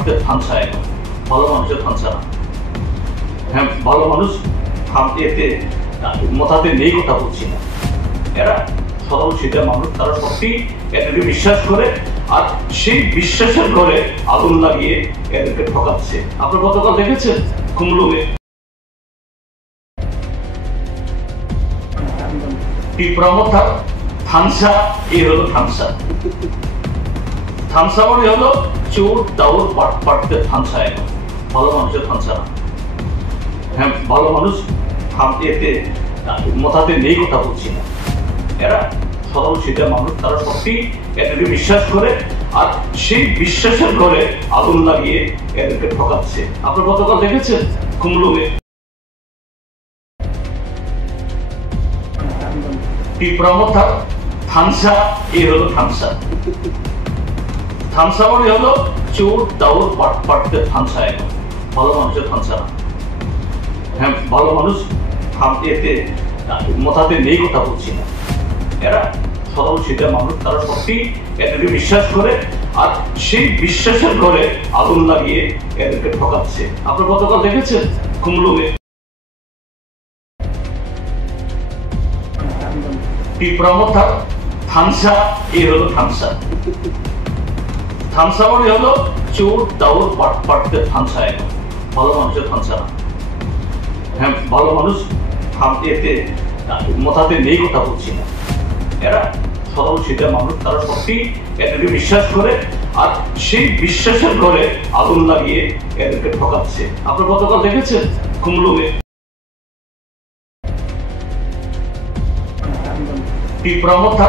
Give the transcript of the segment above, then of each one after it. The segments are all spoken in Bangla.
পাড়তে থামছা এখন ভালো মানুষের থামছা না। হ্যাঁ, ভালো মানুষ এতে মাথাতে নেই কথা বলছি না। এরা সরল সিধা মানুষ, তারা সত্যি এদেরকে বিশ্বাস করে, আর সেই বিশ্বাসের ঘরে আগুন লাগিয়ে এদেরকে ঠকাচ্ছে। আপনার গতকাল দেখেছেন কুমলুঙে পিঁপড়ামথা থামসা, এই হলো থামসা। থামসা মানে হলো চোর দাউর পাড়তে থামসা এখন ভালো মানুষের থামসা না। হ্যাঁ, ভালো মানুষ এতে মাথাতে নেই কথা বলছি না। এরা সরল সিধা মানুষ, তারা সত্যি এদেরকে বিশ্বাস করে, আর সেই বিশ্বাসের ঘরে আগুন লাগিয়ে এদেরকে ঠকাচ্ছে। আপনার গতকাল দেখেছেন কুমলুঙে পিঁপড়ামথা থামসা, এই হলো থামসা। থামসা মানে হলো চোর দাউর পাড়তে থামসা এখন ভালো মানুষের থামসা না। হ্যাঁ, ভালো মানুষ এতে মাথাতে নেই কথা বলছি না। এরা সরল সিধা মানুষ, তারা সত্যি এদেরকে বিশ্বাস করে, আর সেই বিশ্বাসের ঘরে আগুন লাগিয়ে এদেরকে ঠকাচ্ছে। আপনার গতকাল দেখেছেন কুমলুঙে পিঁপড়ামথা থামসা, এই হলো থামসা। থামসা মানে হলো চোর দাউর পাড়তে থামসা এখন ভালো মানুষের থামসা না। হ্যাঁ, ভালো মানুষ এতে মাথাতে নেই কথা বলছি না। এরা সরল সিধা মানুষ, তারা সত্যি এদেরকে বিশ্বাস করে, আর সেই বিশ্বাসের ঘরে আগুন লাগিয়ে এদেরকে ঠকাচ্ছে। আপনার গতকাল দেখেছেন কুমলুঙে পিঁপড়ামথা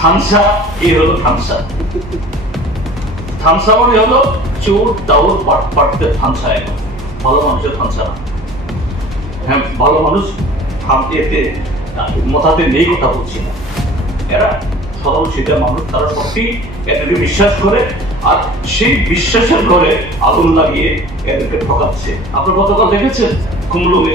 থামসা, এই হলো থামসা। থামসা মানে হলো চোর দাউর পাড়তে থামসা এখন ভালো মানুষের থামসা না। হ্যাঁ, ভালো মানুষ এতে মাথাতে নেই কথা বলছি না। এরা সরল সিধা মানুষ, তারা সত্যি এদেরকে বিশ্বাস করে, আর সেই বিশ্বাসের ঘরে আগুন লাগিয়ে এদেরকে ঠকাচ্ছে। আপনার গতকাল দেখেছেন কুমলুঙে